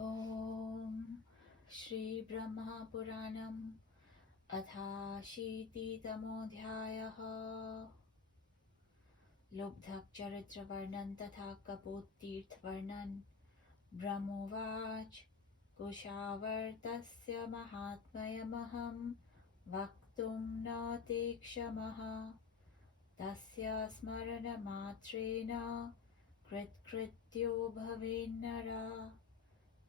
ॐ श्री ब्रह्मपुराणम् अथाशीतितमोऽध्यायः। लुब्धचरित्रवर्णनं तथा कपोत्तीर्थवर्णनं। ब्रह्मोवाच कुशावर्तस्य महात्म्यमहं वक्तुं न ते क्षमः। तस्य स्मरणमात्रेण कृतकृत्यो भवेन्नरः।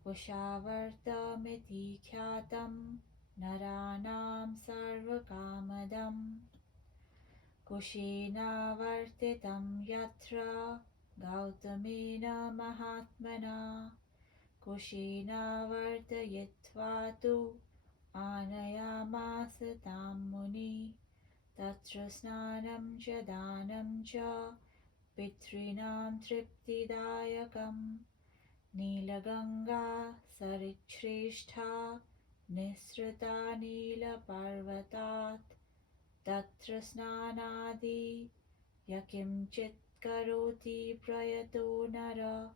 कुशावर्तमिति ख्यातं नराणां सर्वकामदम्। कुशेनावर्तितं यत्र गौतमेन महात्मना। कुशेनावर्तयित्वा तु आनयामास तां मुनि। तत्र स्नानं च दानं च पितॄणां तृप्तिदायकम्। नीलगंगा सरिच्छ्रेष्ठा निःसृता नीलपर्वतात्। तत्र स्नानादि यकिंचित् करोति प्रयतो नरः।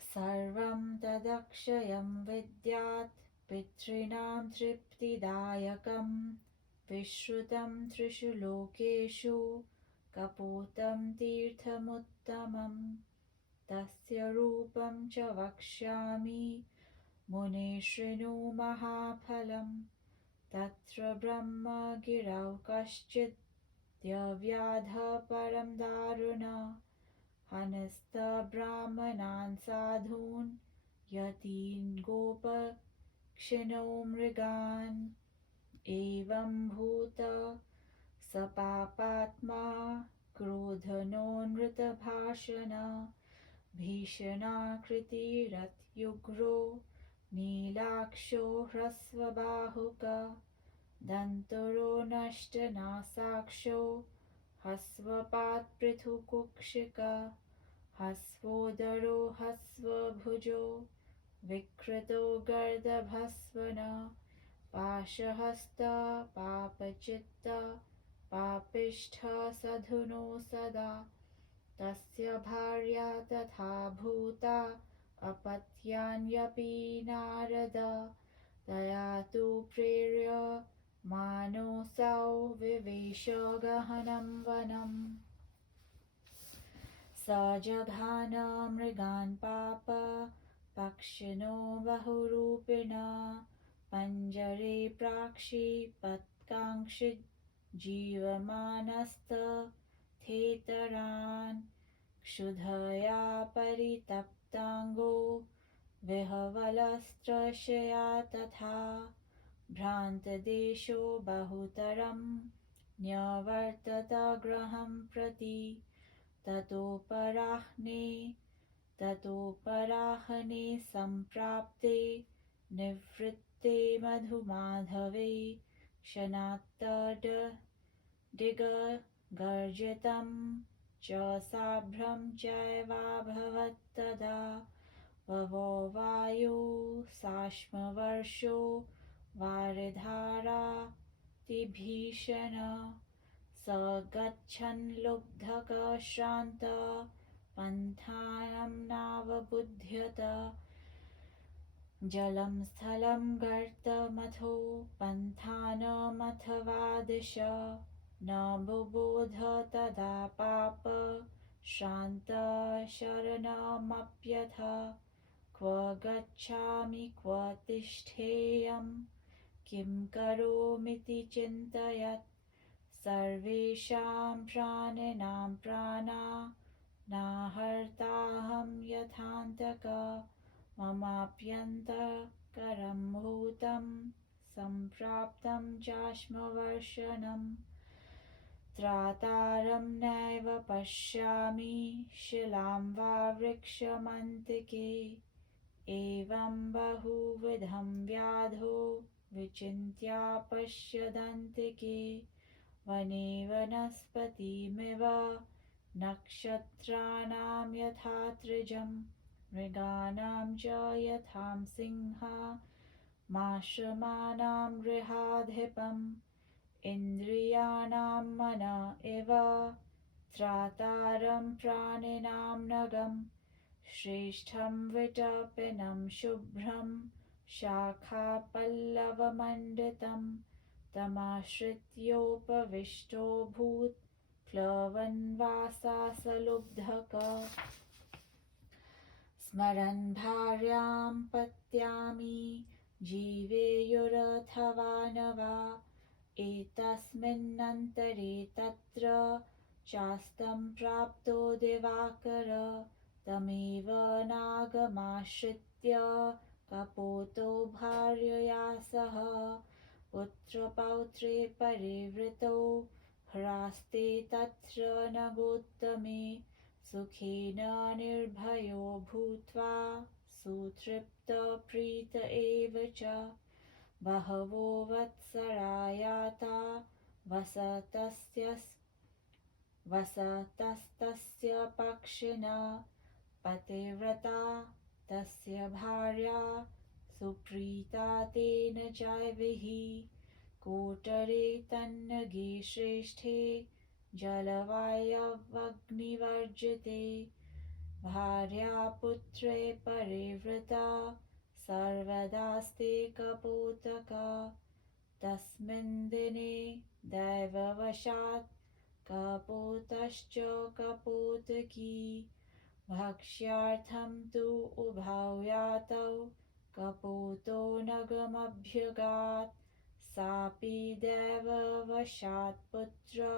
सर्वं तदक्षयं विद्यात् पितॄणां तृप्तिदायकं। विश्रुतं त्रिषु लोकेषु कपोतं तीर्थमुत्तमम्। तस्य रूपं च वक्ष्यामि मुने शृणु महाफलम्। तत्र ब्रह्मगिरौ कश्चिद् द्यव्याधः परं दारुणः। हनस्तब्राह्मणान् साधून् यतीन् गोपक्षिणो मृगान्। एवम्भूतः स पापात्मा क्रोधनोऽनृतभाषणः। भीषणाकृतिरत्युग्रो नीलाक्षो ह्रस्वबाहुकः। दन्तरो नष्टनासाक्षो हस्वपात्पृथुकुक्षिकः। हस्वोदरो हस्वभुजो विकृतो गर्दभस्वनः। पाशहस्तः पापचित्तः पापिष्ठः सधुनो सदा। तस्य भार्या तथा भूता अपत्यान्यपि नारद। तया तु प्रेर्यमाणोऽसौ विवेश गहनं वनम्। स जघान मृगान् पाप पक्षिणो बहुरूपिणः। पञ्जरे प्राक्षिपत्काङ्क्षित् जीवमानस्तथेतरान्। क्षुधया परितप्ताङ्गो विह्वलस्त्रशया तथा। भ्रान्तदेशो बहुतरं न्यवर्तत गृहं प्रति। ततोपराह्ने सम्प्राप्ते निवृत्ते मधुमाधवे। क्षणात्तडिगर्जितं च साभ्रं चैवाभवत्तदा। ववो वायुसाश्मवर्षो वारिधारातिभीषणः। स गच्छन् लुब्धकः श्रान्तः पन्थानं नावबुध्यत। जलं स्थलं गर्तमथो पन्थानमथवा दिशः। न बुबोध तदा पाप श्रान्तः शरणमप्यथ। क्व गच्छामि क्व तिष्ठेयं किं करोमीति चिन्तयत्। सर्वेषां प्राणिनां प्राणा नाहर्ताहं यथान्तकः। ममाप्यन्तःकरं भूतं सम्प्राप्तं चाश्मवर्षणम्। त्रातारं नैव पश्यामि शिलां वा वृक्षमन्तिके। एवं बहुविधं व्याधो विचिन्त्या पश्यदन्तिके। वने वनस्पतिमिव नक्षत्राणां यथा त्रिजं। मृगाणां च यथा सिंहा माशमानां गृहाधिपम्। इन्द्रियाणां मन इव त्रातारं प्राणिनां नगं। श्रेष्ठं विटपिनं शुभ्रं शाखापल्लवमण्डितं तमाश्रित्योपविष्टोऽभूत् प्लवन्वासासलुब्धकः स्मरन् भार्यां पत्यामि जीवेयुरथवा न वा एतस्मिन्नन्तरे तत्र चास्तं प्राप्तो दिवाकर तमेव नागमाश्रित्य कपोतो भार्यया सह पुत्रपौत्रे परिवृतौ ह्रास्ते तत्र नगोत्तमे सुखेन निर्भयो भूत्वा सुतृप्तप्रीत एव च बहवो वत्सरायाता वसतस्तस्य पक्षिणः पतिव्रता तस्य भार्या सुप्रीता तेन चैविः कोटरे तन्नगे श्रेष्ठे जलवायवग्निवर्जिते भार्या पुत्रे परिवृता सर्वदास्ते कपोतका तस्मिन् दिने दैववशात् कपोतश्च कपोतकी भक्ष्यार्थं तु उभौ यातौ कपोतो नगमभ्यगात् सापि दैववशात् पुत्र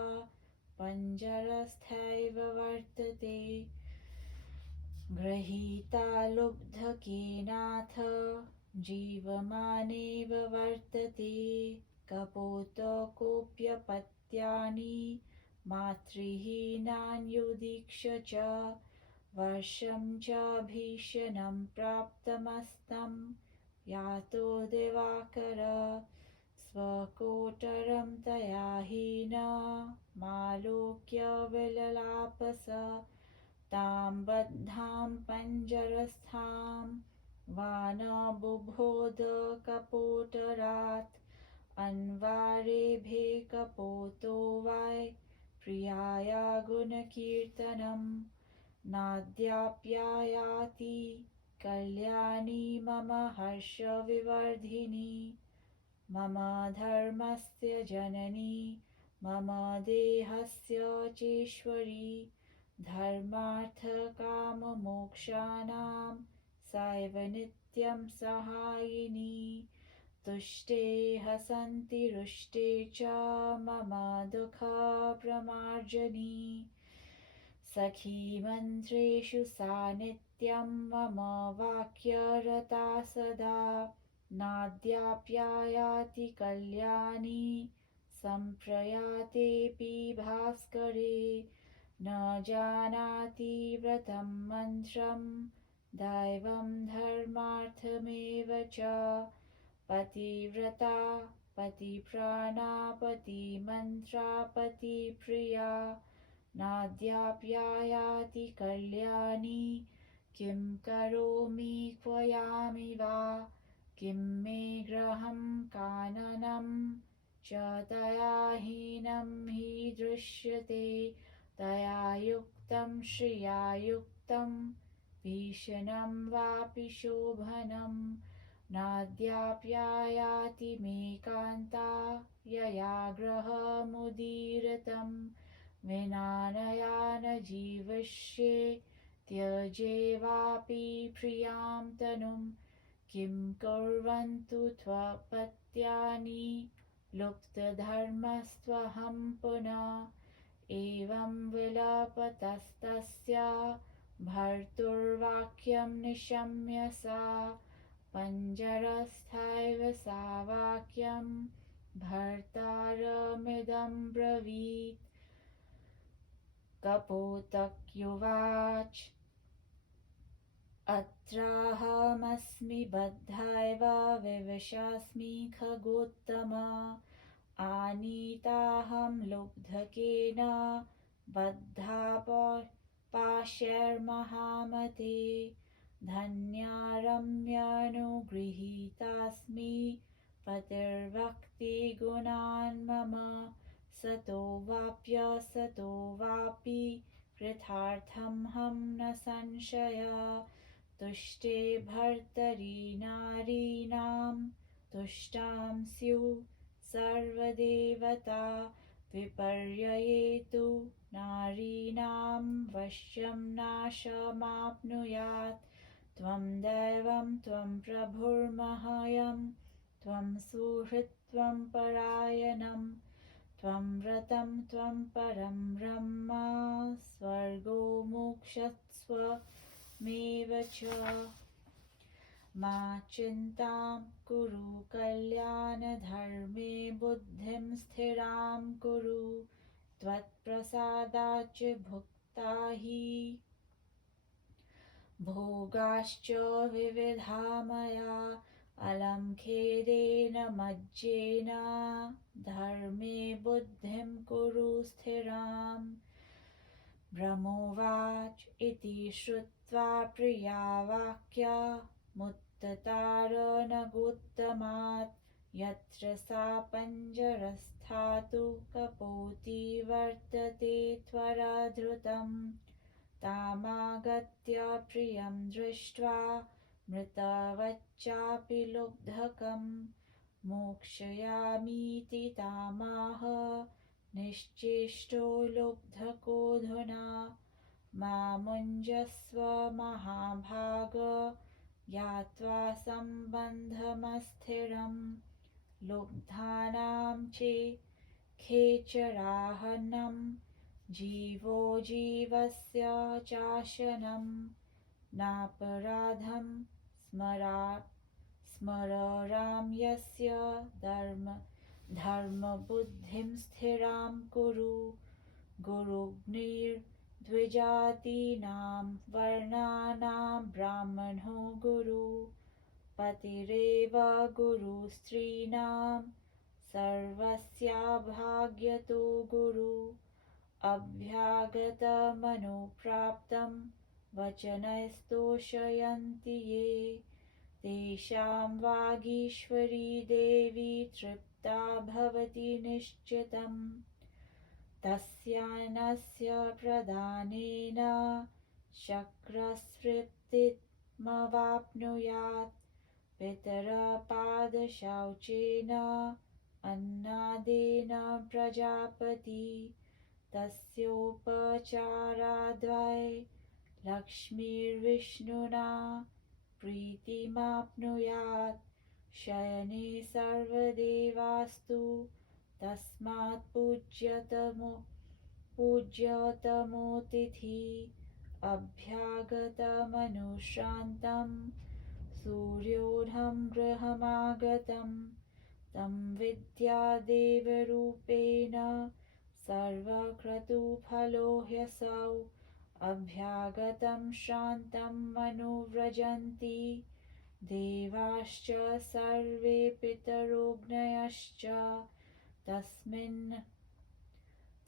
पञ्जरस्थैव वर्तते गृहीता लुब्धकेनाथ जीवमानेव वर्तते कपोतो कोऽप्यपत्यानि मातृहीनान्युदीक्ष्य च वर्षं च भीषणं प्राप्तमस्तं यातो दिवाकर स्वकोटरं तया हीनमालोक्य विललापस तां बद्धां पञ्जरस्थां वान बुबोध कपोटरात् अन्वारेभे कपोतो वै प्रियाया गुणकीर्तनं नाद्याप्यायाति कल्याणी मम हर्षविवर्धिनी मम धर्मस्य जननी मम देहस्य चेश्वरी धर्मार्थकाममोक्षाणां सैव नित्यं सहायिनी तुष्टे हसन्ति रुष्टे च मम दुःखप्रमार्जनी सखी मन्त्रेषु सा नित्यं मम वाक्यरता सदा नाद्याप्यायाति कल्याणी सम्प्रयातेऽपि भास्करे न जानाति व्रतं मन्त्रं दैवं धर्मार्थमेव च पतिव्रता पतिप्राणा पतिमन्त्रा पतिप्रिया नाद्याप्यायाति कल्याणी किं करोमि क्वयामि वा किं मे गृहं काननं च तया हीनं हि दृश्यते तया युक्तं श्रिया युक्तं भीषणं वापि शोभनं नाद्याप्यायाति मे कान्ता यया गृहमुदीरितं विनानया न जीविष्ये त्यजे वापि प्रियां तनुं किं कुर्वन्तु त्वपत्यानि लुप्तधर्मस्त्वहं पुनः एवं विलपतस्तस्य भर्तुर्वाक्यं निशम्य सा पञ्जरस्थैव सा वाक्यं भर्तारमिदं ब्रवीत् कपोतक्युवाच अत्राहमस्मि बद्धायव विवशास्मि खगोत्तम आनीताहं लुब्धकेन बद्धा पाशैर्महामते धन्यारम्यानुगृहीतास्मि पतिर्भक्तिगुणान् मम सतो वाप्यसतो वापि कृतार्थं हम न संशय तुष्टे भर्तरि नारीणां तुष्टां स्युः सर्वदेवता विपर्यये तु नारीणां वश्यं नाशमाप्नुयात् त्वं दैवं त्वं प्रभुर्मह्यं त्वं सुहृत्त्वं परायणं त्वं व्रतं त्वं परं ब्रह्म स्वर्गो मोक्षस्त्वमेव च मा चिन्तां कुरु कल्याणधर्मे बुद्धिं स्थिरां कुरु त्वत्प्रसादाच्च भुक्ता हि भोगाश्च विविधा मया अलं खेदेन मज्जेन धर्मे बुद्धिं कुरु स्थिराम् ब्रह्मोवाच इति श्रुत्वा प्रिया वाक्या मुत्ततार नगोत्तमात् यत्र सा पञ्जरस्थातु कपोती वर्तते त्वरधृतं तामागत्य प्रियं दृष्ट्वा मृतवच्चापि लुब्धकं मोक्षयामीति तामाह निश्चेष्टो लुब्धकोऽधुना मामुञ्जस्व महाभाग यात्वा सम्बन्धमस्थिरं लुब्धानां चे खेचराहनं जीवो जीवस्य चाशनं नापराधं स्मरारां यस्य धर्मबुद्धिं स्थिरां कुरु गुरुग्निर्द्विजातीनां वर्णानां ब्राह्मणो गुरु पतिरेव गुरुस्त्रीणां सर्वस्याभाग्यतो गुरु अभ्यागतमनुप्राप्तं वचनैस्तोषयन्ति ये तेषां वागीश्वरी देवी तृप्ता भवति निश्चितं तस्यानस्य प्रदानेन शक्रस्वृत्तिमवाप्नुयात् पितरपादशौचेन अन्नादेन प्रजापति तस्योपचाराद्वै लक्ष्मीर्विष्णुना प्रीतिमाप्नुयात् शयने सर्वदेवास्तु तस्मात् पूज्यतमोतिथि अभ्यागतमनुश्रान्तं सूर्योऽहं गृहमागतं तं विद्या देवरूपेण सर्वक्रतुफलो ह्यसौ अभ्यागतं श्रान्तं मनुव्रजन्ति देवाश्च सर्वे पितरोऽग्नयश्च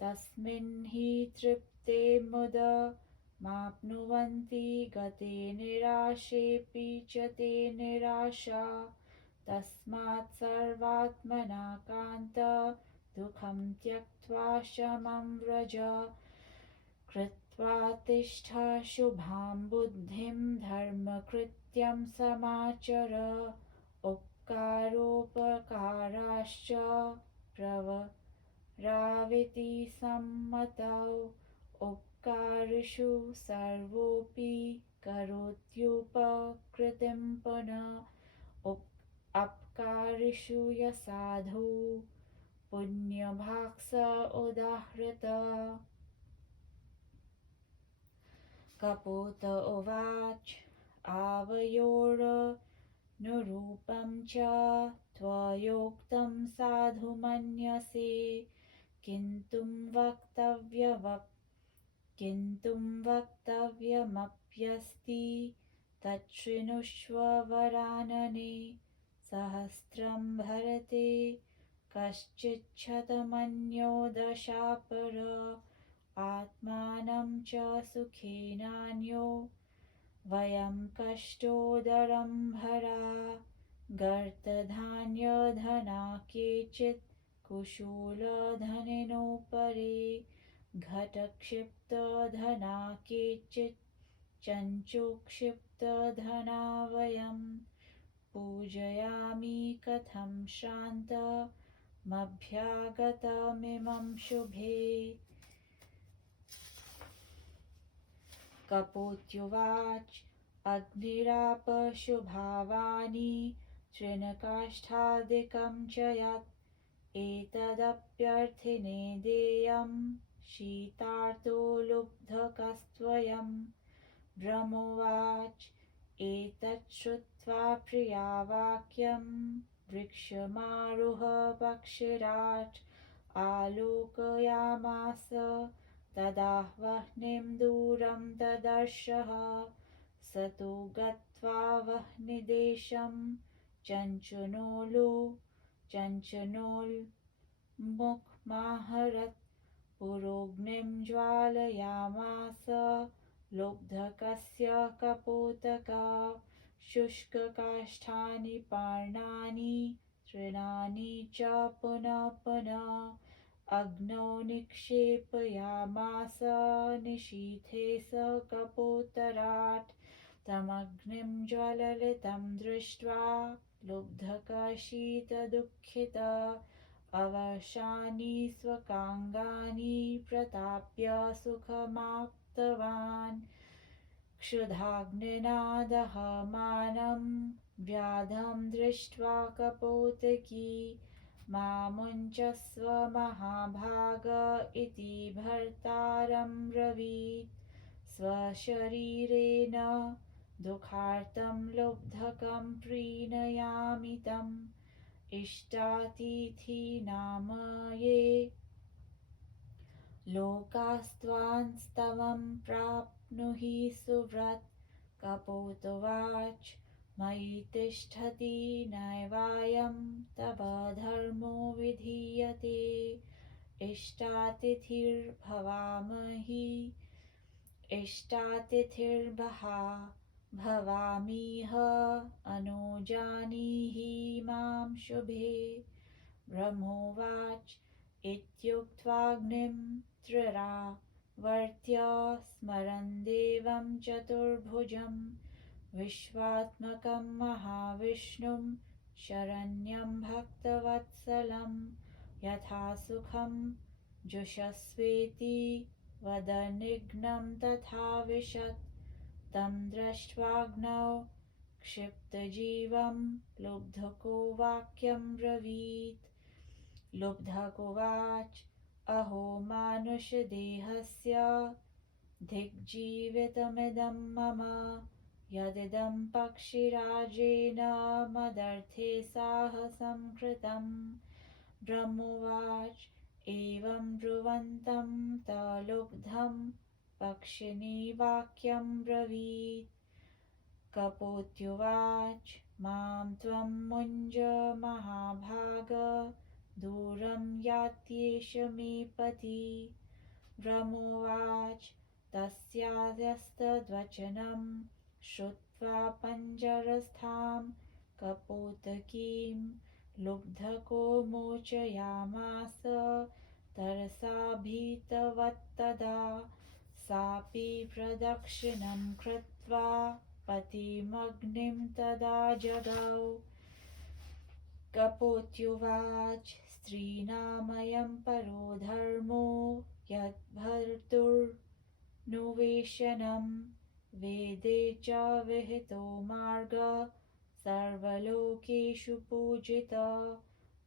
तस्मिन् हि तृप्ते मुदमाप्नुवन्ति गते निराशेऽपि च ते निराशा तस्मात् सर्वात्मना कान्त दुःखं त्यक्त्वा शमं व्रज कृत्वा तिष्ठ शुभां बुद्धिं धर्मकृत्यं समाचर उपकारोपकाराश्च प्रवराविति सम्मतौ उपकारिषु सर्वोऽपि करोत्युपकृतिं पुनः अपकारिषु यसाधु पुण्यभाक्स उदाहृत कपोत उवाच आवयोर्नुरूपं च त्वयोक्तं साधु मन्यसे किन्तु वक्तव्यमप्यस्ति तच्छृणुष्व वरानने सहस्रं भरते कश्चिच्छतमन्यो दशापर आत्मानं च सुखेनान्यो वयं कष्टोदरं भरा गर्तधान्यधना केचित् कुशूलधनिनो परे घटक्षिप्तधना केचित् चञ्चुक्षिप्तधना वयं पूजयामि कथं श्रान्तमभ्यागतमिमं शुभे। कपोत्युवाच अग्निरापशुभावानि तृणकाष्ठादिकं च यत् एतदप्यर्थिने देयं शीतार्तो लुब्धकस्त्वयं। ब्रह्मोवाच एतत् श्रुत्वा प्रिया वाक्यं वृक्षमारुह्य पक्षिराट् आलोकयामास तदाह्वह्निं दूरं ददर्शः। स तु गत्वा वह्निदेशं चञ्चुनोन्मुखमाहरत् पुरोऽग्निं ज्वालयामास लुब्धकस्य कपोतका। शुष्ककाष्ठानि पर्णानि तृणानि च पुनः पुनः अग्नौ निक्षेपयामास निशीथे स कपोतराट्। तमग्निं ज्वललितं दृष्ट्वा लुब्धकशीतदुःखितः अवशानि स्वकाङ्गानि प्रताप्य सुखमाप्तवान्। क्षुधाग्निना दहमानं व्याधं दृष्ट्वा कपोतकी मामुञ्चस्व महाभाग इति भर्तारं ब्रवीत्। स्वशरीरेण दुःखार्तं लुब्धकं प्रीणयामि तम् इष्टातिथीनाम ये लोकास्त्वांस्तवं प्राप्नुहि सुव्रत्। कपोतवाच मयि तिष्ठति नैवायं तव धर्मो विधीयते भवामिह अनुजानीहि मां शुभे। ब्रह्मोवाच इत्युक्त्वाग्निं त्ररावर्त्य स्मरन् देवं चतुर्भुजं विश्वात्मकं महाविष्णुं शरण्यं भक्तवत्सलं यथा सुखं जुषस्वेति वदन्निघ्नं तथा विशत्। तं दृष्ट्वाग्नौ क्षिप्तजीवं लुब्धको वाक्यं ब्रवीत्। लुब्धकोवाच अहो मानुषदेहस्य धिग्जीवितमिदं मम यदिदं पक्षिराजेन मदर्थे साहसं कृतं। ब्रह्मोवाच एवं ब्रुवन्तं तलुब्धं पक्षिणी वाक्यं ब्रवीत्। कपोत्युवाच मां त्वं मुञ्च महाभाग दूरं यात्येष मे पतिः। ब्रह्मोवाच तस्यास्तद्वचनं श्रुत्वा पञ्जरस्थां कपोतकीं लुब्धको मोचयामास तरसा भीतवत्तदा। सापि प्रदक्षिणं कृत्वा पतिमग्निं तदा जगौ। कपोत्युवाच स्त्रीणामयं परो धर्मो यद्भर्तुर्नुवेशनं वेदे च विहितो मार्गः सर्वलोकेषु पूजितः।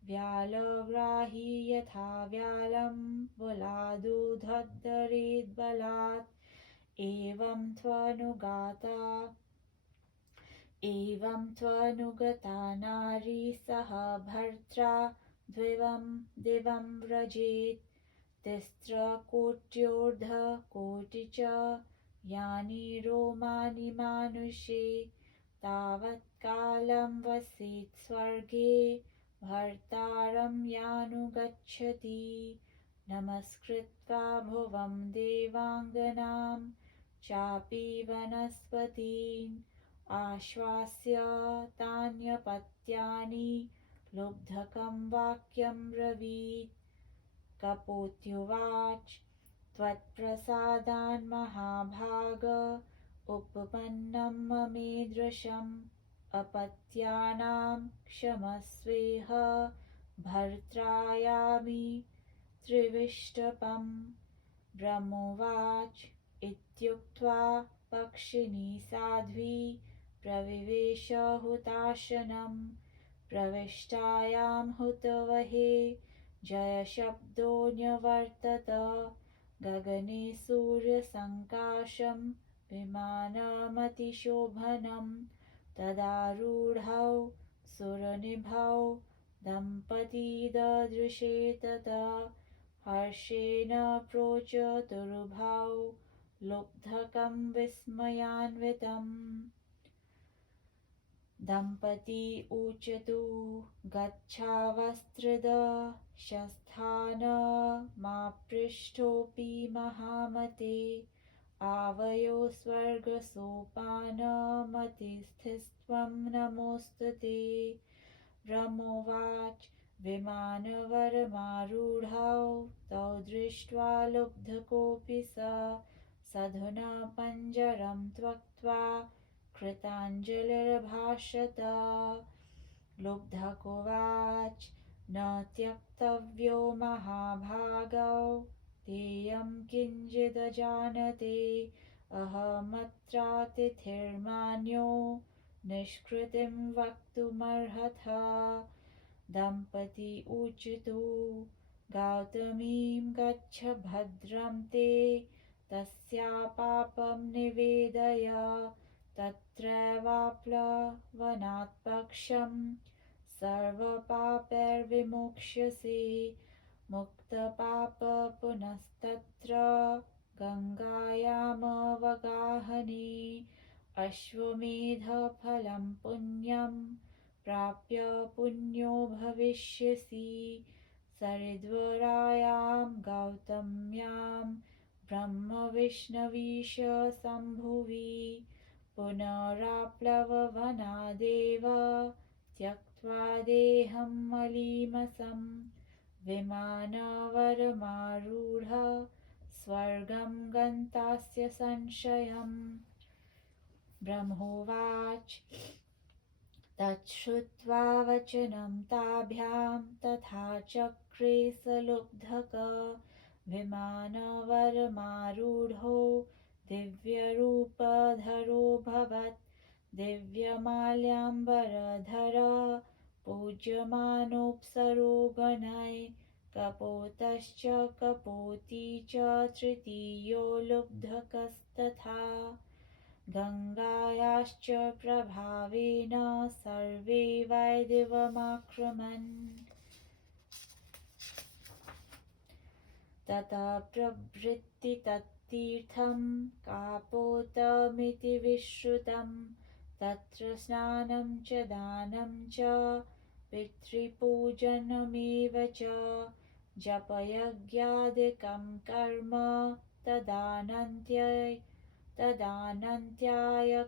व्यालग्राही यथा व्यालं बलादुद्धरेद्बलात् एवं त्वनुगता नारी सह भर्त्रा दिवं व्रजेत्। तिस्रकोट्योर्ध्वकोटि च यानि रोमानि मानुषे तावत् कालं वसेत् स्वर्गे भर्तारं यानुगच्छति। नमस्कृत्वा भुवं देवाङ्गनां चापि वनस्पतीन् आश्वास्य तान्यपत्यानि लुब्धकं वाक्यं ब्रवीत्। कपोत्युवाच त्वत्प्रसादान् महाभाग उपपन्नं ममीदृशम् अपत्यानां क्षमस्वेह भर्त्रायामि त्रिविष्टपम्। ब्रह्मोवाच इत्युक्त्वा पक्षिणी साध्वी प्रविवेश हुताशनं। प्रविष्टायां हुतवहे जयशब्दो न्यवर्तत। गगने सूर्यसङ्काशं विमानमतिशोभनं। तदारूढौ सुरनिभौ दम्पती ददृशे तदा। हर्षेण प्रोचतुर्भौ लुब्धकं विस्मयान्वितम्। दम्पती ऊचतु गच्छावस्त्रिदशस्थानमापृष्टोऽपि महामते। आवयो स्वर्गसोपानमतिस्थिस्त्वं नमोऽस्तु ते। ब्रह्मोवाच विमानवरमारूढौ तौ दृष्ट्वा लुब्धकोऽपि सधुना पञ्जरं त्यक्त्वा कृताञ्जलिर्भाषत। लुब्धकोवाच न त्यक्तव्यो महाभागौ तेयं किञ्चिदजानते। अहमत्रातिथिर्मान्यो निष्कृतिं वक्तुमर्हथ। दम्पती ऊचतु गौतमीं गच्छ भद्रं ते तस्या पापं निवेदय। तत्रैवाप्लवनात्पक्षं सर्वपापैर्विमुक्ष्यसे। मुक्तपापपुनस्तत्र गङ्गायामवगाहने। अश्वमेधफलं पुण्यं प्राप्य पुण्यो भविष्यसि। सरिद्वरायां गौतम्यां ब्रह्मविष्णवीश सम्भुवि। पुनराप्लववनादेव त्यक्त्वा देहं मलीमसं। विमानवरमारूढ स्वर्गं गन्तास्य संशयम्। ब्रह्मोवाच तच्छ्रुत्वा वचनं ताभ्यां तथा चक्रे स लुब्धक। विमानवरमारूढो दिव्यरूपधरोऽभवत्। दिव्यमाल्याम्बरधर पूज्यमानोऽप्सरोगणैः। कपोतश्च कपोती च तृतीयो लुब्धकस्तथा। गङ्गायाश्च प्रभावेन सर्वे वैदिवमाक्रमन्। ततः प्रभृति तत्तीर्थं कापोतमिति विश्रुतं। तत्र स्नानं च दानं च पितृपूजनमेव च। जपयज्ञादिकं कर्म तदानन्त्याय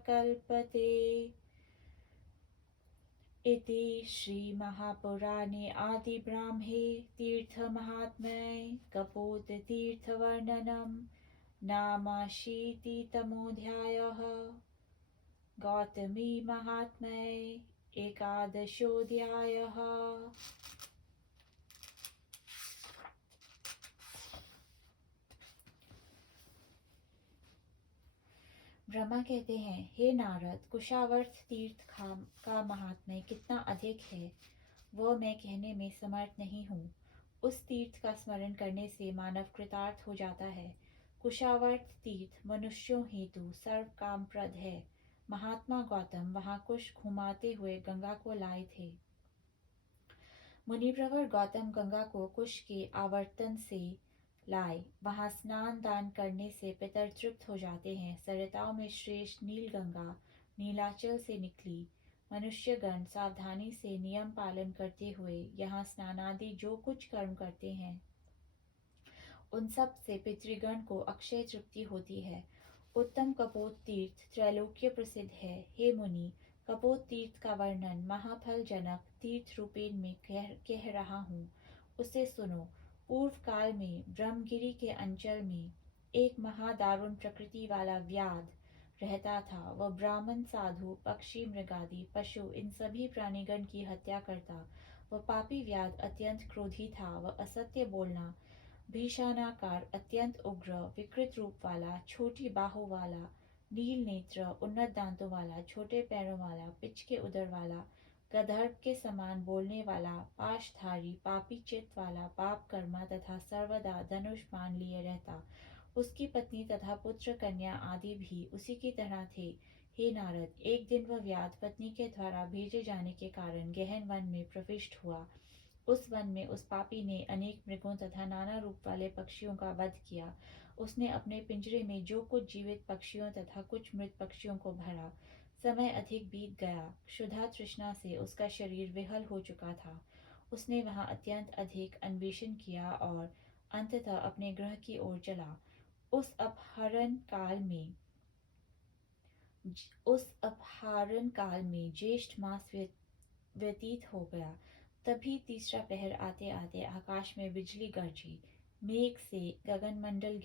कल्पते। इति श्रीमहापुराणे आदिब्राह्मणे तीर्थमाहात्म्ये कपोततीर्थवर्णनं नामाशीतितमोऽध्यायः। गौतमीमाहात्म्ये एकादशोऽध्यायः। ब्रह्मा कहते हैं, हे नारद, कुशावर्त तीर्थ का महात्म्य कितना अधिक है वह मैं कहने में समर्थ नहीं हूँ। उस तीर्थ का स्मरण करने से मानव कृतार्थ हो जाता है। कुशावर्त तीर्थ मनुष्यों हेतु सर्व कामप्रद है। महात्मा गौतम वहाँ कुश घुमाते हुए गंगा को लाए थे। मुनिप्रवर गौतम गंगा को कुश के आवर्तन से लाए। वहाँ स्नान दान करने से पितर तृप्त हो जाते हैं। सरिताओं में श्रेष्ठ नील गंगा नीलाचल से निकली। मनुष्यगण सावधानी से नियम पालन करते हुए यहाँ स्नानादि जो कुछ कर्म करते हैं उन सब से पितृगण को अक्षय तृप्ति होती है। उत्तम कपोत तीर्थ त्रैलोक्य प्रसिद्ध है। हे मुनि, कपोत तीर्थ का वर्णन महाफल जनक तीर्थ रूपेण में कह रहा हूँ, उसे सुनो। पूर्व काल में ब्रह्मगिरी के अंचल में एक महादारुण प्रकृति वाला व्याध रहता था। वह ब्राह्मण, साधु, पक्षी, मृगादि, पशु इन सभी प्राणीगण की हत्या करता। वह पापी व्याध अत्यंत क्रोधी था। वह असत्य बोलना, भीषणाकार, अत्यंत उग्र, विकृत रूप वाला, छोटी बाहों वाला, नील नेत्र, उन्नत दांतों वाला, छोटे पैरों वाला, पिच के उदर वाला, गंधर्व के समान बोलने वाला, पाशधारी, पापी चित्त वाला, पाप कर्मा तथा सर्वदा धनुष बाण लिए रहता। उसकी पत्नी तथा पुत्र कन्या आदि भी उसी की तरह थे। हे नारद, एक दिन वह व्याध पत्नी के द्वारा भेजे जाने के कारण गहन वन में प्रविष्ट हुआ। उस वन में उस पापी ने अनेक मृगों तथा नाना रूप वाले पक्षियों का वध किया। उसने अपने पिंजरे में जो कुछ जीवित पक्षियों तथा कुछ मृत पक्षियों को भरा। समय अधिक बीत गया। क्षुधा तृष्णा से उसका शरीर विहल हो चुका था। उसने वहां अत्यंत अधिक अन्वेषण किया और अंततः अपने गृह की ओर चला। उस अपहरण काल में ज्येष्ठ मास व्यतीत हो गया। तभी तीसरा पहर आते आते आकाश में बिजली गरजी, मेघ से गगनमंडल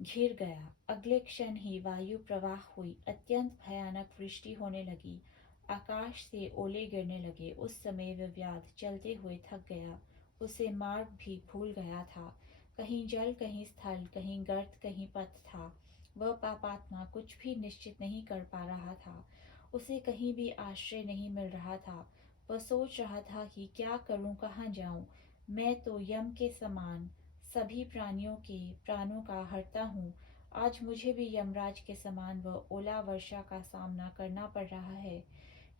घिर गया। अगले क्षण ही वायु प्रवाह हुई, अत्यंत भयानक वृष्टि होने लगी, आकाश से ओले गिरने लगे। उस समय वह व्याध चलते हुए थक गया, उसे मार्ग भी भूल गया था। कहीं जल, कहीं स्थल, कहीं गर्त, कहीं पथ था। वह पापात्मा कुछ भी निश्चित नहीं कर पा रहा था। उसे कहीं भी आश्रय नहीं मिल रहा था। वह सोच रहा था कि क्या करूं, कहाँ जाऊं। मैं तो यम के समान सभी प्राणियों के प्राणों का हरता हूँ। आज मुझे भी यमराज के समान वह ओला वर्षा का सामना करना पड़ रहा है।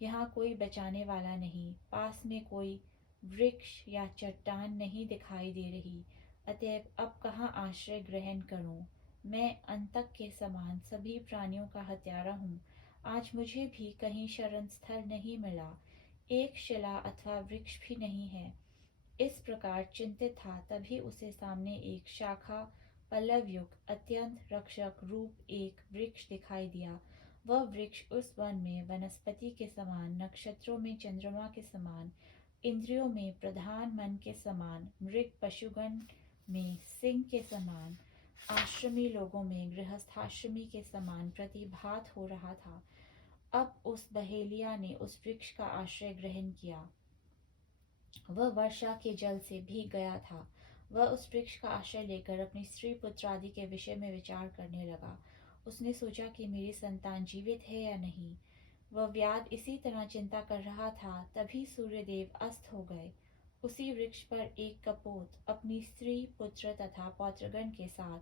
यहाँ कोई बचाने वाला नहीं, पास में कोई वृक्ष या चट्टान नहीं दिखाई दे रही। अतएव अब कहाँ आश्रय ग्रहण करूं। मैं अंतक के समान सभी प्राणियों का हत्यारा हूँ। आज मुझे भी कहीं शरण स्थल नहीं मिला, एक शिला अथवा वृक्ष भी नहीं है। इस प्रकार चिंतित था, तभी उसे सामने एक शाखा पल्लव युक्त अत्यंत रक्षक रूप एक वृक्ष दिखाई दिया। वह वृक्ष उस वन में वनस्पति के समान, नक्षत्रों में चंद्रमा के समान, इंद्रियों में प्रधान मन के समान, मृग पशुगण में सिंह के समान, आश्रमी लोगों में गृहस्थाश्रमी के समान प्रतिभात हो रहा था। अब उस बहेलिया ने उस वृक्ष का आश्रय ग्रहण किया। वह वर्षा के जल से भीग गया था। वह उस वृक्ष का आश्रय लेकर अपनी स्त्री पुत्र आदि के विषय में विचार करने लगा। उसने सोचा कि मेरी संतान जीवित है या नहीं। वह व्याध इसी तरह चिंता कर रहा था, तभी सूर्यदेव अस्त हो गए। उसी वृक्ष पर एक कपोत अपनी स्त्री, पुत्र तथा पौत्रगण के साथ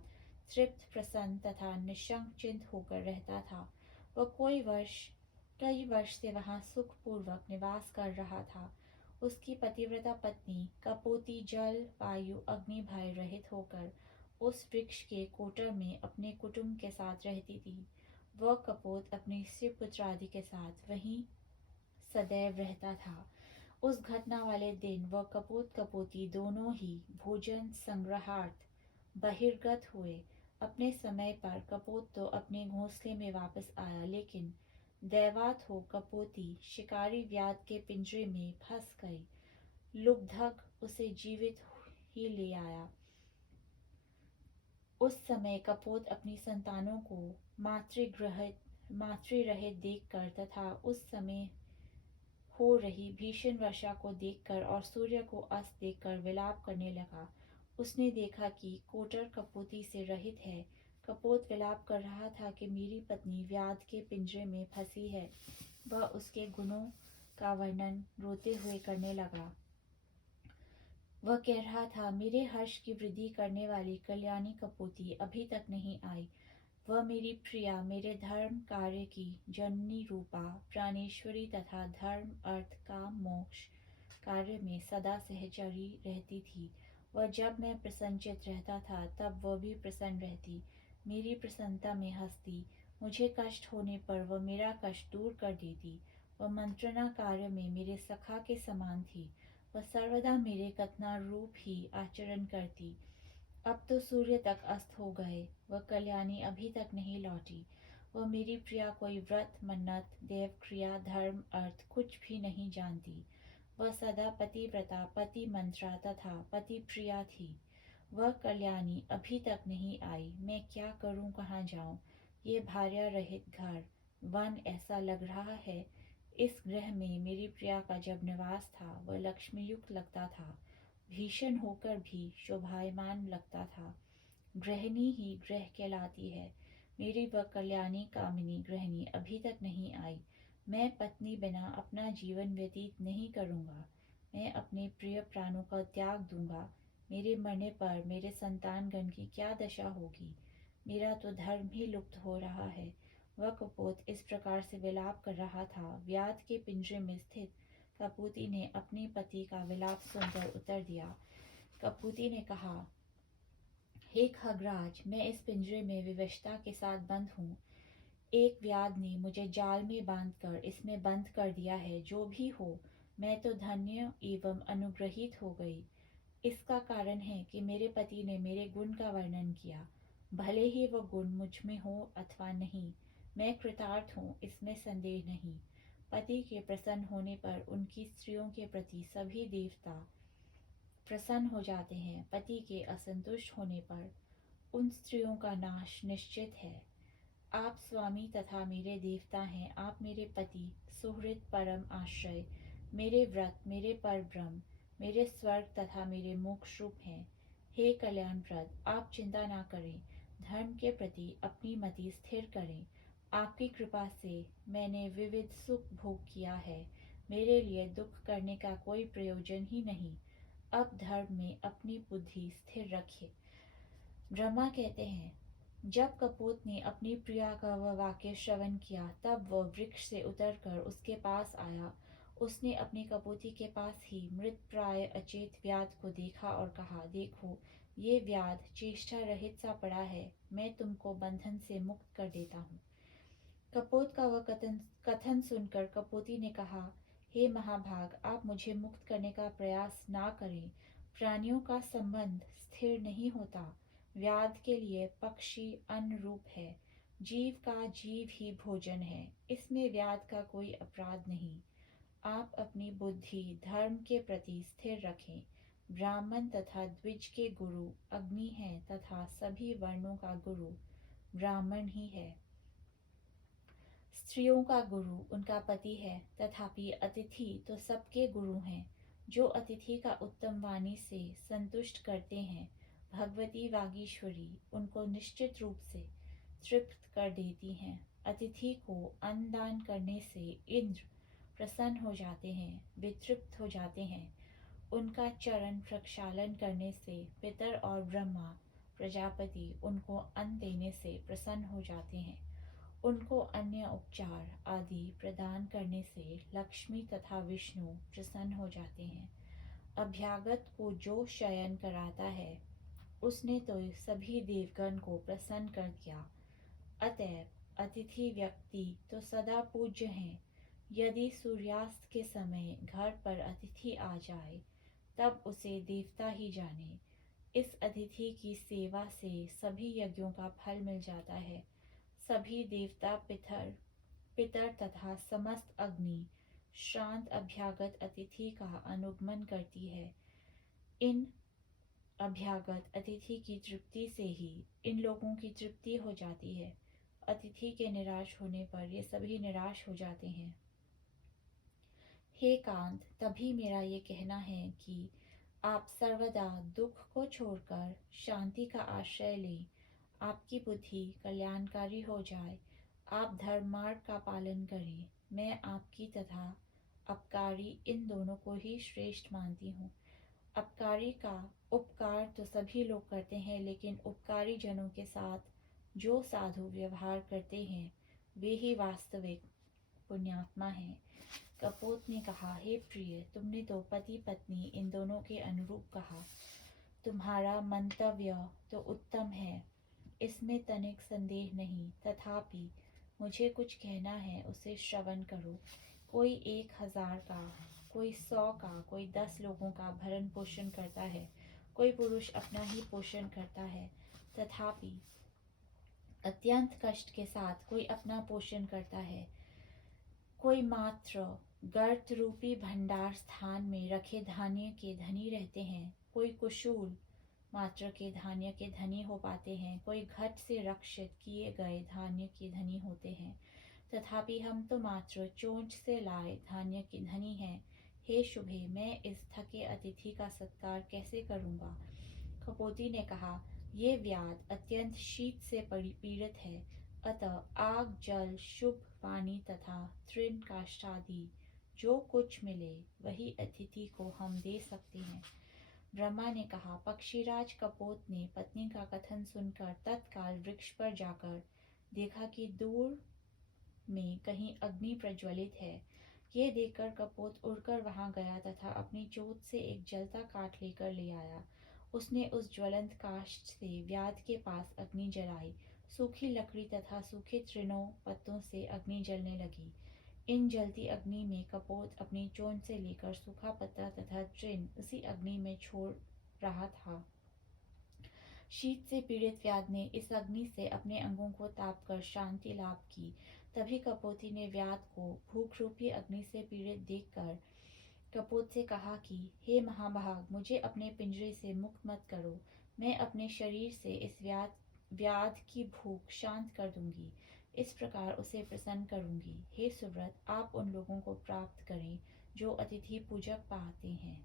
तृप्त, प्रसन्न तथा निशंक होकर रहता था। वह कई वर्ष से वहां सुखपूर्वक निवास कर रहा था। उसकी पतिव्रता पत्नी कपोती जल, वायु, अग्नि भय रहित होकर उस वृक्ष के कोटर में अपने कुटुंब के साथ रहती थी। वह कपोत अपने स्त्री पुत्र आदि के साथ वहीं सदैव रहता था। उस घटना वाले दिन वह कपोत कपोती दोनों ही भोजन संग्रहार्थ बहिर्गत हुए। अपने समय पर कपोत तो अपने घोंसले में वापस आया, लेकिन दैवात हो कपोती शिकारी व्याध के पिंजरे में फंस गई। लुब्धक उसे जीवित ही ले आया। उस समय कपोत अपनी संतानों को मातृरहित देखकर तथा उस समय हो रही भीषण वर्षा को देखकर और सूर्य को अस्त देखकर विलाप करने लगा। उसने देखा कि कोटर कपोती से रहित है। कपोत विलाप कर रहा था कि मेरी पत्नी व्याध के पिंजरे में फंसी है। वह उसके गुणों का वर्णन रोते हुए करने लगा। वह कह रहा था, मेरे हर्ष की वृद्धि करने वाली कल्याणी कपोती अभी तक नहीं आई। वह मेरी प्रिया, मेरे धर्म कार्य की जननी रूपा प्राणेश्वरी तथा धर्म, अर्थ, काम, मोक्ष कार्य में सदा सहचरी रहती थी। वह जब मैं प्रसन्नचित रहता था तब वह भी प्रसन्न रहती, मेरी प्रसन्नता में हंसती। मुझे कष्ट होने पर वह मेरा कष्ट दूर कर देती। वह मंत्रणा कार्य में मेरे सखा के समान थी। वह सर्वदा मेरे कथनारूप ही आचरण करती। अब तो सूर्य तक अस्त हो गए, वह कल्याणी अभी तक नहीं लौटी। वह मेरी प्रिया कोई व्रत, मन्नत, देव क्रिया, धर्म, अर्थ कुछ भी नहीं जानती। वह सदा पतिव्रता, पति मंत्रा तथा पति प्रिया थी। वह कल्याणी अभी तक नहीं आई। मैं क्या करूं, कहाँ जाऊं? ये भार्या रहित घर, वन ऐसा लग रहा है। इस गृह में मेरी प्रिया का जब निवास था वह लक्ष्मीयुक्त लगता था, भीषण होकर भी शोभायमान लगता था। गृहिणी ही ग्रह कहलाती है। मेरी वह कल्याणी कामिनी गृहिणी अभी तक नहीं आई। मैं पत्नी बिना अपना जीवन व्यतीत नहीं करूँगा। मैं अपने प्रिय प्राणों का त्याग दूंगा। मेरे मरने पर मेरे संतानगण की क्या दशा होगी? मेरा तो धर्म ही लुप्त हो रहा है। वह कपोत इस प्रकार से विलाप कर रहा था। व्याध के पिंजरे में स्थित कपूती ने अपने पति का विलाप सुनकर उत्तर दिया। कपूती ने कहा, हे खगराज, मैं इस पिंजरे में विवशता के साथ बंद हूँ। एक व्याध ने मुझे जाल में बांधकर इसमें बंद कर दिया है। जो भी हो, मैं तो धन्य एवं अनुग्रहित हो गई। इसका कारण है कि मेरे पति ने मेरे गुण का वर्णन किया। भले ही वह गुण मुझ में हो अथवा नहीं, मैं कृतार्थ हूँ, इसमें संदेह नहीं। पति के प्रसन्न होने पर उनकी स्त्रियों के प्रति सभी देवता प्रसन्न हो जाते हैं। पति के असंतुष्ट होने पर उन स्त्रियों का नाश निश्चित है। आप स्वामी तथा मेरे देवता हैं। आप मेरे पति, सुहृद, परम आश्रय, मेरे व्रत, मेरे परब्रह्म, मेरे स्वर्ग तथा मेरे मोक्ष रूप हैं। हे कल्याणप्रद, आप चिंता ना करें, धर्म के प्रति अपनी मति स्थिर करें। आपकी कृपा से मैंने विविध सुख भोग किया है। मेरे लिए दुख करने का कोई प्रयोजन ही नहीं। अब धर्म में अपनी बुद्धि स्थिर रखिए। ब्रह्मा कहते हैं, जब कपोत ने अपनी प्रिया का वह वाक्य श्रवण किया तब वह वृक्ष से उतरकर उसके पास आया। उसने अपनी कपोती के पास ही मृत प्राय अचेत व्याध को देखा और कहा, देखो, ये व्याध चेष्टा रहित सा पड़ा है। मैं तुमको बंधन से मुक्त कर देता हूँ। कपोत का वह कथन सुनकर कपोती ने कहा, हे महाभाग, आप मुझे मुक्त करने का प्रयास ना करें। प्राणियों का संबंध स्थिर नहीं होता। व्याध के लिए पक्षी अन्न रूप है। जीव का जीव ही भोजन है। इसमें व्याध का कोई अपराध नहीं। आप अपनी बुद्धि धर्म के प्रति स्थिर रखें। ब्राह्मण तथा द्विज के गुरु अग्नि है तथा सभी वर्णों का गुरु ब्राह्मण ही है। स्त्रियों का गुरु उनका पति है, तथापि अतिथि तो सबके गुरु हैं। जो अतिथि का उत्तम वाणी से संतुष्ट करते हैं, भगवती वागीश्वरी उनको निश्चित रूप से तृप्त कर देती हैं। अतिथि को अन्न दान करने से इंद्र प्रसन्न हो जाते हैं, वे तृप्त हो जाते हैं। उनका चरण प्रक्षालन करने से पितर और ब्रह्मा प्रजापति उनको अन्न देने से प्रसन्न हो जाते हैं। उनको अन्य उपचार आदि प्रदान करने से लक्ष्मी तथा विष्णु प्रसन्न हो जाते हैं। अभ्यागत को जो शयन कराता है, उसने तो सभी देवगण को प्रसन्न कर दिया। अतएव अतिथि व्यक्ति तो सदा पूज्य हैं। यदि सूर्यास्त के समय घर पर अतिथि आ जाए, तब उसे देवता ही जाने। इस अतिथि की सेवा से सभी यज्ञों का फल मिल जाता है। सभी देवता, पितर तथा समस्त अग्नि श्रांत अभ्यागत अतिथि का अनुगमन करती है। इन अभ्यागत अतिथि की तृप्ति से ही इन लोगों की तृप्ति हो जाती है। अतिथि के निराश होने पर ये सभी निराश हो जाते हैं। हे कांत, तभी मेरा ये कहना है कि आप सर्वदा दुख को छोड़कर शांति का आश्रय लें। आपकी बुद्धि कल्याणकारी हो जाए। आप धर्म मार्ग का पालन करें। मैं आपकी तथा अपकारी इन दोनों को ही श्रेष्ठ मानती हूँ। अपकारी का उपकार तो सभी लोग करते हैं, लेकिन उपकारी जनों के साथ जो साधु व्यवहार करते हैं वे ही वास्तविक पुण्यात्मा हैं। कपोत ने कहा, हे प्रिय, तुमने तो पति पत्नी इन दोनों के अनुरूप कहा। तुम्हारा मंतव्य तो उत्तम है, इसमें तनिक संदेह नहीं। तथापि मुझे कुछ कहना है, उसे श्रवण करो। कोई 1000 का, कोई 100 का, कोई 10 लोगों का भरण पोषण करता है। कोई पुरुष अपना ही पोषण करता है, तथापि अत्यंत कष्ट के साथ कोई अपना पोषण करता है। कोई मात्र गर्त रूपी भंडार स्थान में रखे धान्य के धनी रहते हैं, कोई कुशूल मात्र के धान्य के धनी हो पाते हैं, कोई घट से रक्षित किए गए धान्य के धनी होते हैं, तथापि हम तो मात्र चोंच से लाए धान्य के धनी हैं। हे शुभे, मैं इस थके अतिथि का सत्कार कैसे करूँगा? कपोती ने कहा, ये व्याध अत्यंत शीत से पीड़ित है, अतः आग, जल, शुभ पानी तथा तृण काष्ठादि जो कुछ मिले वही अतिथि को हम दे सकते हैं। ब्रह्मा ने कहा, पक्षीराज कपोत ने पत्नी का कथन सुनकर तत्काल वृक्ष पर जाकर देखा कि दूर में कहीं अग्नि प्रज्वलित है। ये देखकर कपोत उड़कर वहां गया तथा अपनी चोंच से एक जलता काठ लेकर ले आया। उसने उस ज्वलंत काष्ठ से व्याध के पास अग्नि जलाई। सूखी लकड़ी तथा सूखे तृणों पत्तों से अग्नि जलने लगी। इन जलती अग्नि में कपोत अपनी चोंच से लेकर सूखा पत्ता तथा तृण उसी अग्नि में छोड़ रहा था। शीत से पीड़ित व्याध ने इस अग्नि से अपने अंगों को तापकर शांति लाभ की। तभी कपोती ने व्याध को भूख रूपी अग्नि से पीड़ित देखकर कपोत से कहा कि हे महाभाग, मुझे अपने पिंजरे से मुक्त मत करो। मैं अपने शरीर से इस व्याध की भूख शांत कर दूंगी। इस प्रकार उसे प्रसन्न करूंगी। हे सुव्रत, आप उन लोगों को प्राप्त करें जो अतिथि पूजक पाते हैं।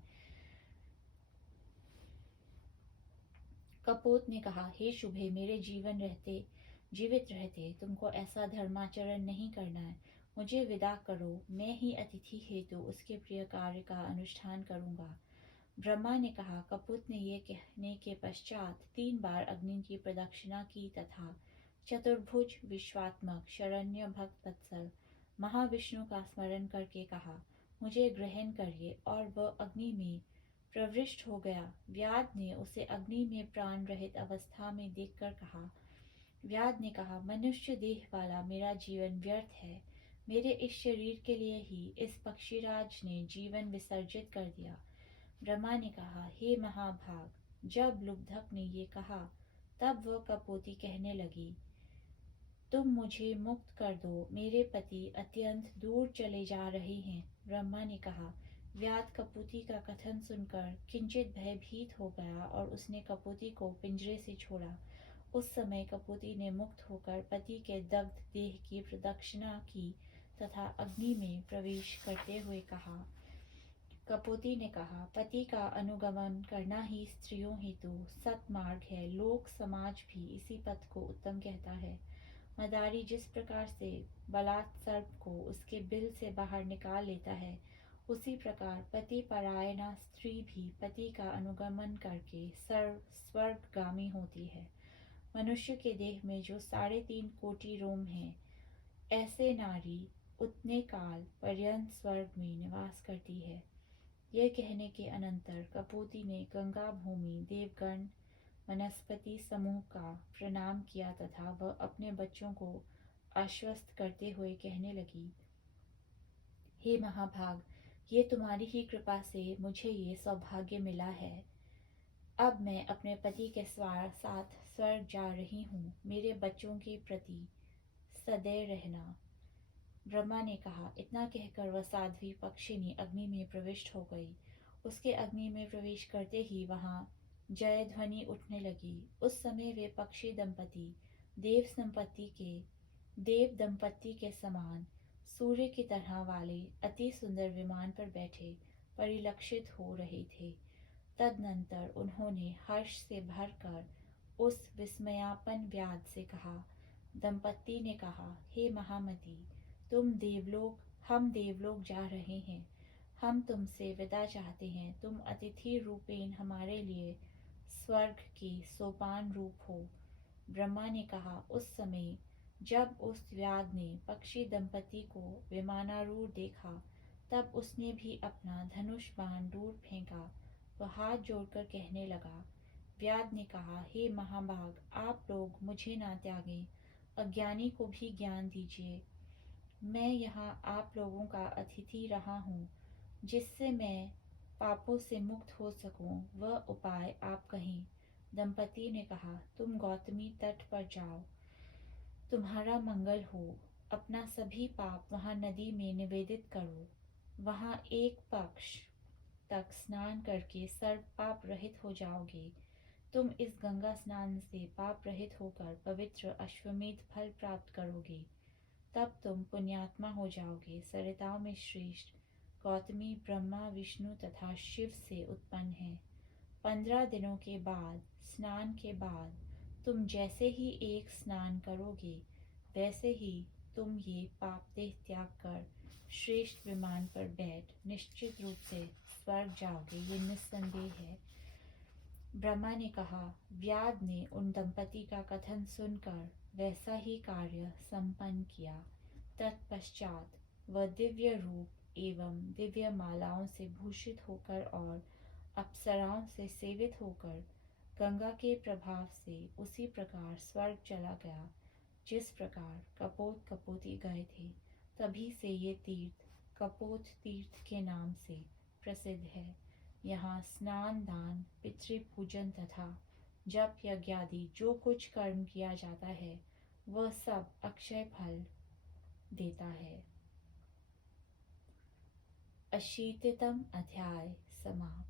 कपोत ने कहा, हे शुभे, मेरे जीवित रहते तुमको ऐसा धर्माचरण नहीं करना है। मुझे विदा करो, मैं ही अतिथि हेतु उसके प्रिय कार्य का अनुष्ठान करूंगा। ब्रह्मा ने कहा, कपूत ने ये कहने के पश्चात 3 बार अग्नि की प्रदक्षिणा की तथा चतुर्भुज विश्वात्मक शरण्य भक्त वत्सल महाविष्णु का स्मरण करके कहा, मुझे ग्रहण करिए, और वह अग्नि में प्रविष्ट हो गया। व्याध ने उसे अग्नि में प्राण रहित अवस्था में देखकर कहा, व्याध ने कहा, मनुष्य देह वाला मेरा जीवन व्यर्थ है। मेरे इस शरीर के लिए ही इस पक्षीराज ने जीवन विसर्जित कर दिया। ब्रह्मा ने कहा, हे महाभाग, जब लुब्धक ने ये कहा तब वह कपोती कहने लगी, तुम मुझे मुक्त कर दो, मेरे पति अत्यंत दूर चले जा रहे हैं। ब्रह्मा ने कहा, व्याध कपूती का कथन सुनकर किंचित भयभीत हो गया और उसने कपूती को पिंजरे से छोड़ा। उस समय कपूती ने मुक्त होकर पति के दग्ध देह की प्रदक्षिणा की तथा अग्नि में प्रवेश करते हुए कहा, कपूती ने कहा, पति का अनुगमन करना ही स्त्रियों हेतु सत्मार्ग है। लोक समाज भी इसी पथ को उत्तम कहता है। मदारी जिस प्रकार से बलात् सर्प को उसके बिल से बाहर निकाल लेता है, उसी प्रकार पति परायणा स्त्री भी पति का अनुगमन करके स्वर्गगामी होती है। मनुष्य के देह में जो 3.5 कोटि रोम हैं, ऐसे नारी उतने काल पर्यंत स्वर्ग में निवास करती है। यह कहने के अनंतर कपूती ने गंगा भूमि देवगण वनस्पति समूह का प्रणाम किया तथा वह अपने बच्चों को आश्वस्त करते हुए कहने लगी, हे महाभाग, ये तुम्हारी ही कृपा से मुझे ये सौभाग्य मिला है। अब मैं अपने पति के साथ स्वर्ग जा रही हूँ। मेरे बच्चों के प्रति सदैव रहना। ब्रह्मा ने कहा, इतना कहकर वह साध्वी पक्षिनी अग्नि में प्रविष्ट हो गई। उसके अग्नि में प्रवेश करते ही वहां जय ध्वनि उठने लगी। उस समय वे पक्षी दंपति देव दंपति के समान सूर्य की तरह वाले अति सुंदर विमान पर बैठे परिलक्षित हो रहे थे। तदनंतर उन्होंने हर्ष से भरकर उस विस्मयापन व्याध से कहा, दंपति ने कहा, हे महामती, हम देवलोक जा रहे हैं। हम तुमसे विदा चाहते हैं। तुम अतिथि रूपेण हमारे लिए स्वर्ग की सोपान रूप हो। ब्रह्मा ने कहा, उस समय जब उस व्याध ने पक्षी दंपति को विमानारूढ़ देखा, तब उसने भी अपना धनुष बाण दूर फेंका। वह हाथ जोड़कर कहने लगा, व्याध ने कहा, हे महाभाग, आप लोग मुझे ना त्यागें, अज्ञानी को भी ज्ञान दीजिए। मैं यहाँ आप लोगों का अतिथि रहा हूँ। जिससे मैं पापों से मुक्त हो सकूं, वह उपाय आप कहें। दंपति ने कहा, तुम गौतमी तट पर जाओ, तुम्हारा मंगल हो। अपना सभी पाप वहाँ नदी में निवेदित करो। वहाँ एक पक्ष तक स्नान करके सर्व पाप रहित हो जाओगे। तुम इस गंगा स्नान से पाप रहित होकर पवित्र अश्वमेध फल प्राप्त करोगे। तब तुम पुण्यात्मा हो जाओगे। सरिताओं में श्रेष्ठ गौतमी ब्रह्मा विष्णु तथा शिव से उत्पन्न है। 15 दिनों के बाद स्नान के बाद तुम जैसे ही एक स्नान करोगे वैसे ही तुम ये पाप देह त्याग कर श्रेष्ठ विमान पर बैठ निश्चित रूप से स्वर्ग जाओगे, ये निस्संदेह है। ब्रह्मा ने कहा। व्याध ने उन दंपति का कथन सुनकर वैसा ही कार्य संपन्न किया। तत्पश्चात वह दिव्य रूप एवं दिव्य मालाओं से भूषित होकर और अप्सराओं से सेवित होकर गंगा के प्रभाव से उसी प्रकार स्वर्ग चला गया जिस प्रकार कपोत कपोती गए थे। तभी से ये तीर्थ कपोत तीर्थ के नाम से प्रसिद्ध है। यहाँ स्नान दान पितृपूजन तथा जप यज्ञ आदि जो कुछ कर्म किया जाता है वह सब अक्षय फल देता है। अशीतितम अध्याय समाप्त।